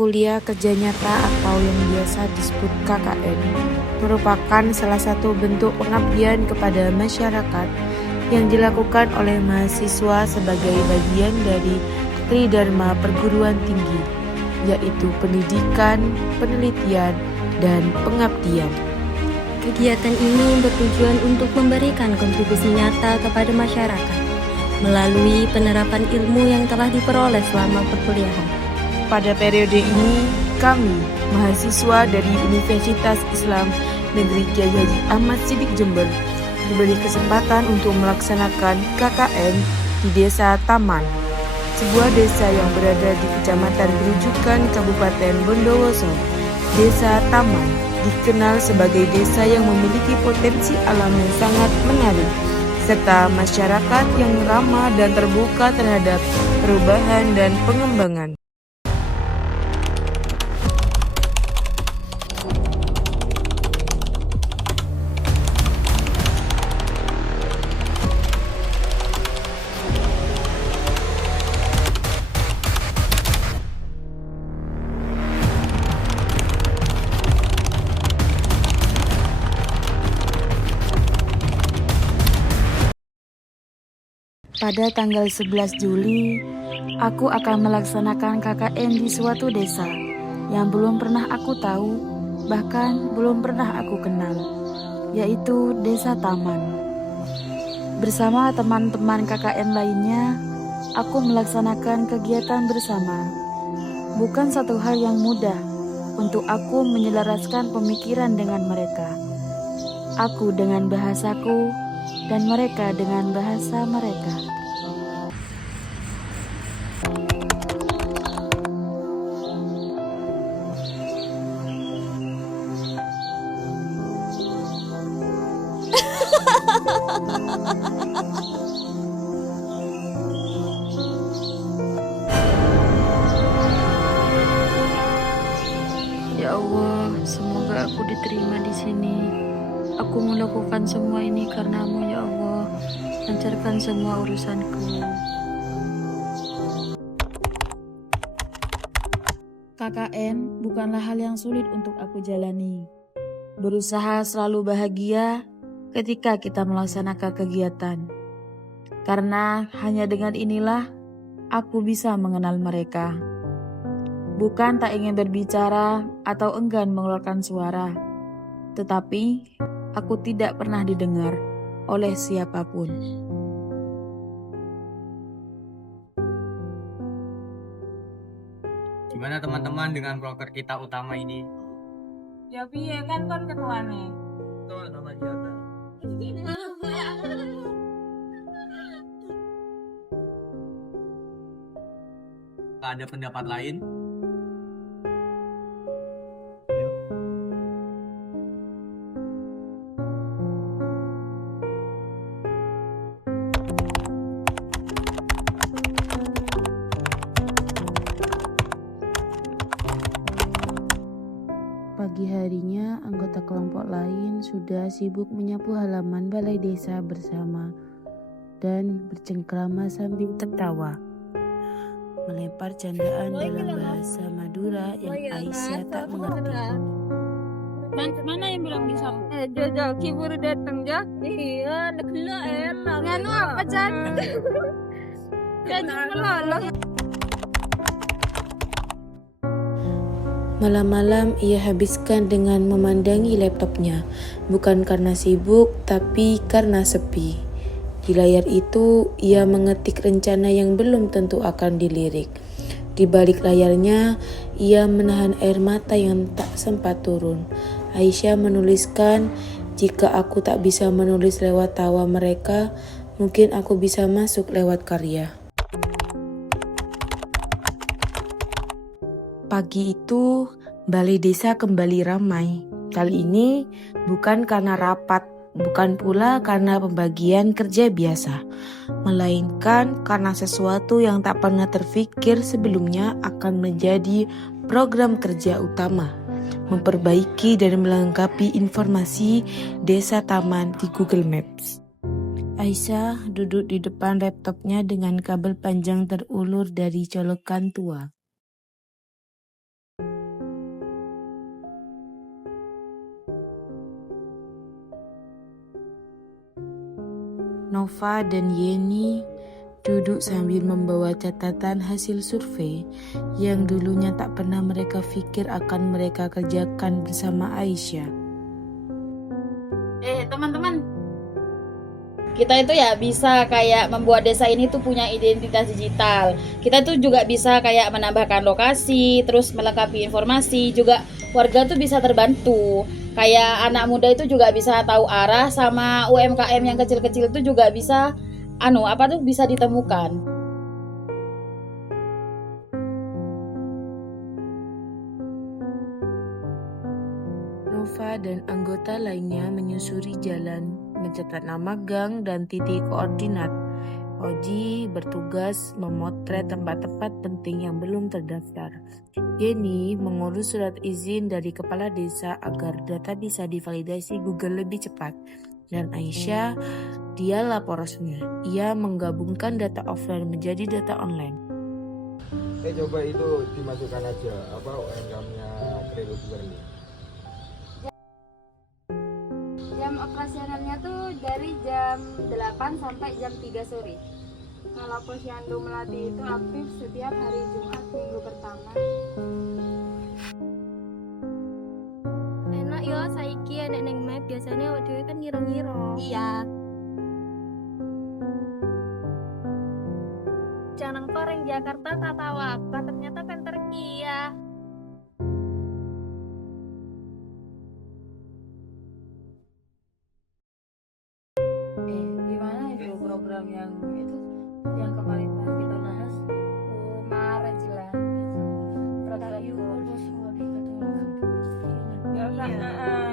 Kuliah Kerja Nyata atau yang biasa disebut KKN merupakan salah satu bentuk pengabdian kepada masyarakat yang dilakukan oleh mahasiswa sebagai bagian dari tridharma perguruan tinggi, yaitu pendidikan, penelitian, dan pengabdian. Kegiatan ini bertujuan untuk memberikan kontribusi nyata kepada masyarakat melalui penerapan ilmu yang telah diperoleh selama perkuliahan. Pada periode ini, kami, mahasiswa dari Universitas Islam Negeri Kiai Haji Ahmad Siddiq Jember, diberi kesempatan untuk melaksanakan KKN di Desa Taman, sebuah desa yang berada di Kecamatan Gerujukan, Kabupaten Bondowoso. Desa Taman dikenal sebagai desa yang memiliki potensi alam yang sangat menarik, serta masyarakat yang ramah dan terbuka terhadap perubahan dan pengembangan. Pada tanggal 11 Juli, aku akan melaksanakan KKN di suatu desa yang belum pernah aku tahu, bahkan belum pernah aku kenal, yaitu Desa Taman. Bersama teman-teman KKN lainnya, aku melaksanakan kegiatan bersama. Bukan satu hal yang mudah untuk aku menyelaraskan pemikiran dengan mereka. Aku dengan bahasaku, dan mereka dengan bahasa mereka. Ya Allah, semoga aku diterima di sini. Aku melakukan semua ini karena-Mu ya Allah. Lancarkan semua urusanku. KKN bukanlah hal yang sulit untuk aku jalani. Berusaha selalu bahagia ketika kita melaksanakan kegiatan. Karena hanya dengan inilah aku bisa mengenal mereka. Bukan tak ingin berbicara atau enggan mengeluarkan suara, tetapi aku tidak pernah didengar oleh siapapun. Gimana teman-teman dengan proker kita utama ini? Ya piye kan ketuane. Ketua nama Jata. Ada pendapat lain? Pagi harinya, anggota kelompok lain sudah sibuk menyapu halaman balai desa bersama dan bercengkrama sambil tertawa, melempar candaan dalam bahasa Madura yang Aisyah tak mengerti. Mana yang bilang bisa? Jojo kibur datang ja. Iya, nak lah enak. Nganu apa Chan? Jangan melolong. Malam-malam ia habiskan dengan memandangi laptopnya, bukan karena sibuk, tapi karena sepi. Di layar itu, ia mengetik rencana yang belum tentu akan dilirik. Di balik layarnya, ia menahan air mata yang tak sempat turun. Aisyah menuliskan, jika aku tak bisa menulis lewat tawa mereka, mungkin aku bisa masuk lewat karya. Pagi itu, balai desa kembali ramai. Kali ini bukan karena rapat, bukan pula karena pembagian kerja biasa, melainkan karena sesuatu yang tak pernah terfikir sebelumnya akan menjadi program kerja utama, memperbaiki dan melengkapi informasi Desa Taman di Google Maps. Aisyah duduk di depan laptopnya dengan kabel panjang terulur dari colokan tua. Nova dan Yeni duduk sambil membawa catatan hasil survei yang dulunya tak pernah mereka pikir akan mereka kerjakan bersama Aisyah. Teman-teman, kita itu ya bisa kayak membuat desa ini tuh punya identitas digital. Kita tuh juga bisa kayak menambahkan lokasi, terus melengkapi informasi, juga warga tuh bisa terbantu. Kayak anak muda itu juga bisa tahu arah, sama UMKM yang kecil-kecil itu juga bisa bisa ditemukan. Nova dan anggota lainnya menyusuri jalan, mencatat nama gang dan titik koordinat. Oji bertugas memotret tempat-tempat penting yang belum terdaftar. Yeni mengurus surat izin dari kepala desa agar data bisa divalidasi Google lebih cepat. Dan Aisyah, dialah porosnya. Ia menggabungkan data offline menjadi data online. Coba itu dimasukkan aja UMKM-nya Trelo ini. Jam operasionalnya tuh dari jam 8 sampai jam 3 sore. Kalau Posyandu Melati itu aktif setiap hari Jumat minggu pertama. Enak ya saiki enek ning map biasanya awake dhewe kan ngira-ngira. Iya. Jangan koreng Jakarta tata waktu ternyata penter Kia. Gimana itu program yang kemarin kita bahas? Maret lah.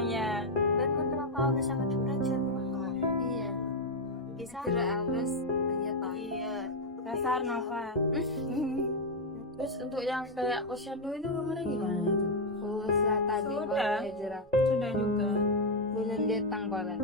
Ya. Dan menerapkan bersama derajat. Iya. Bisa harus Iya. Dasar Nova. Terus untuk yang kayak Posyandu itu kemarin gimana itu? usaha tadi Sudah. Hijrah. Sudah juga. Bulan datang kolen.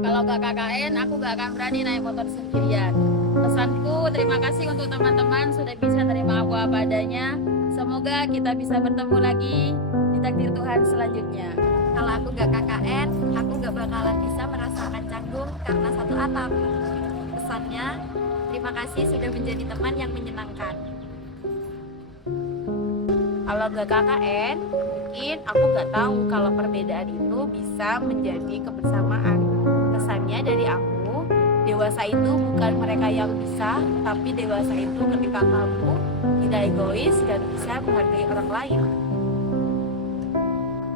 Kalau gak KKN, aku gak akan berani naik motor sendirian. Pesanku, terima kasih untuk teman-teman sudah bisa terima aku apa adanya. Semoga kita bisa bertemu lagi di takdir Tuhan selanjutnya. Kalau aku gak KKN, aku gak bakalan bisa merasakan canggung karena satu atap. Pesannya, terima kasih sudah menjadi teman yang menyenangkan. Kalau gak KKN, mungkin aku gak tahu kalau perbedaan itu bisa menjadi kebersamaan. Pesannya dari aku, dewasa itu bukan mereka yang bisa, tapi dewasa itu ketika kamu tidak egois dan bisa menghargai orang lain.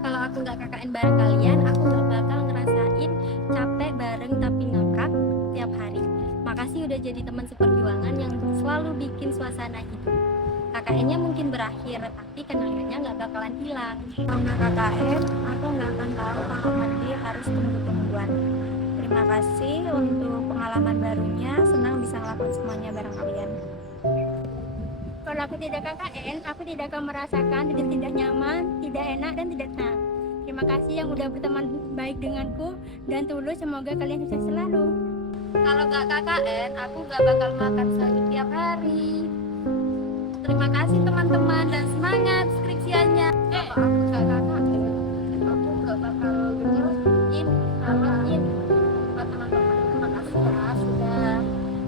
Kalau aku gak KKN bareng kalian, aku gak bakal ngerasain capek bareng tapi ngakak tiap hari. Makasih udah jadi teman seperjuangan yang selalu bikin suasana hidup. KKN-nya mungkin berakhir, tapi kenangannya gak bakalan hilang. Kalau nggak KKN, aku nggak akan tahu kalau mandi harus tunggu-tungguan. Terima kasih untuk pengalaman barunya, senang bisa ngelakuin semuanya bareng kalian. Kalau aku tidak KKN, aku tidak akan merasakan tidak nyaman, tidak enak, dan tidak tenang. Terima kasih yang udah berteman baik denganku, dan tulus semoga kalian sukses selalu. Kalau nggak KKN, aku nggak bakal makan sayur tiap hari. Terima kasih teman-teman dan semangat skripsiannya. Kalau aku nggak KKN, aku nggak bakal dengerin ngalamin. Buat teman-teman, terima kasih ya sudah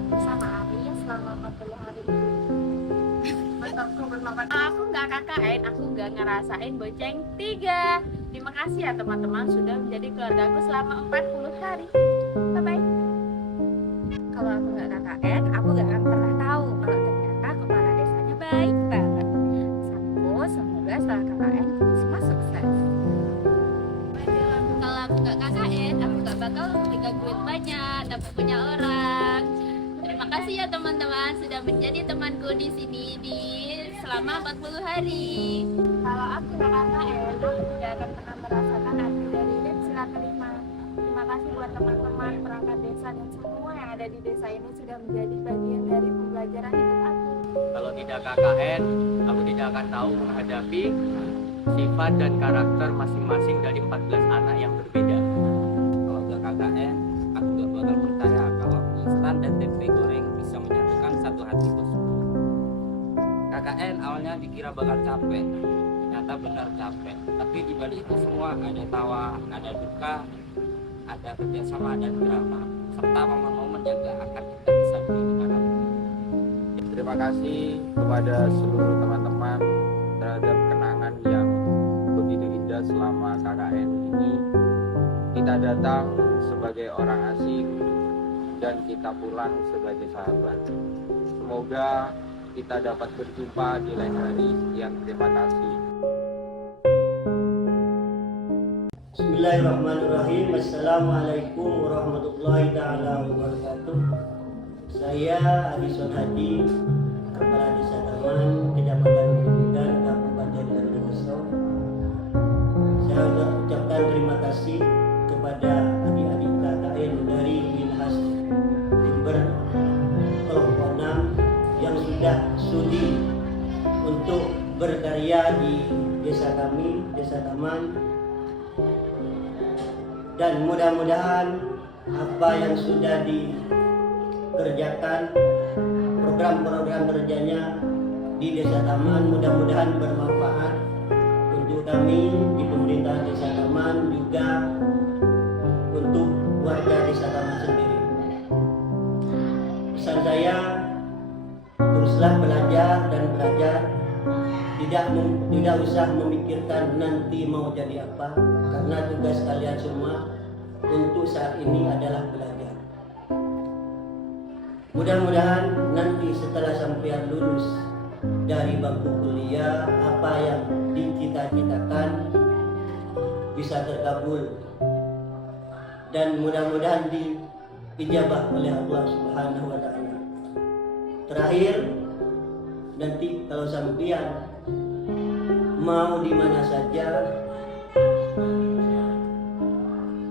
bersama Ari selama 40 hari ini. Aku nggak KKN, aku nggak ngerasain bonceng 3. Terima kasih ya teman-teman sudah menjadi keluargaku selama 40 hari. Bye-bye. kalau aku nggak KKN, aku nggak akan pernah tahu kalau ternyata kepala desanya baik banget. Semoga setelah KKN kita semua sukses. Kalau aku nggak KKN, aku nggak bakal digangguin banyak, dapat banyak orang. Terima kasih ya teman-teman sudah menjadi temanku di sini selama 40 hari. Kalau aku nggak KKN, aku tidak akan pernah merasakan arti dari hidup sila kelima. Terima kasih buat teman-teman perangkat desa dan semua yang ada di desa ini sudah menjadi bagian dari pembelajaran hidup aku. Kalau tidak KKN, aku tidak akan tahu menghadapi sifat dan karakter masing-masing dari 14 anak yang berbeda. Kalau nggak KKN, aku nggak bakal percaya kalau instan dan tempe goreng bisa menyatukan satu hati bosku. KKN awalnya dikira bakal capek, ternyata benar capek. Tapi di balik itu semua ada tawa, ada duka, ada kerjasama dan drama, serta momen-momen yang gak akan kita bisa beli dimanapun. Terima kasih kepada seluruh teman-teman terhadap kenangan yang begitu indah selama KKN ini. Kita datang sebagai orang asing dan kita pulang sebagai sahabat. Semoga kita dapat berjumpa di lain hari. Sekian, terima kasih. Bismillahirrahmanirrahim. Assalamualaikum warahmatullahi taala wabarakatuh. Saya Adison Hadi, Kepala Desa Taman, Kecamatan Gerobogan, Kabupaten Bondowoso. Saya ucapkan terima kasih kepada adik-adik KKN dari Minhas Jember kelompok 6 yang sudah sudi untuk berkarya di desa kami, Desa Taman. Dan mudah-mudahan apa yang sudah dikerjakan, program-program kerjanya di Desa Taman mudah-mudahan bermanfaat untuk kami di pemerintahan Desa Taman, juga untuk warga Desa Taman sendiri. Pesan saya, teruslah belajar dan belajar, tidak usah memikirkan nanti mau jadi apa, karena tugas kalian semua untuk saat ini adalah belajar. Mudah-mudahan nanti setelah sampai lulus dari bangku kuliah, apa yang dicita-citakan bisa terkabul dan mudah-mudahan diijabah oleh Allah Subhanahu wa taala. Terakhir, nanti kalau sampean mau di mana saja,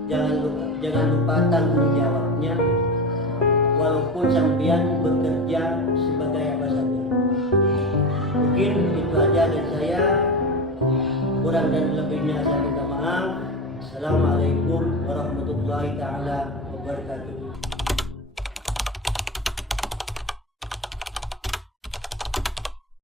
jangan lupa tanggung jawabnya, walaupun sampean bekerja sebagai apa saja. Mungkin itu aja dari saya, kurang dan lebihnya saya minta maaf. Assalamualaikum warahmatullahi taala wabarakatuh.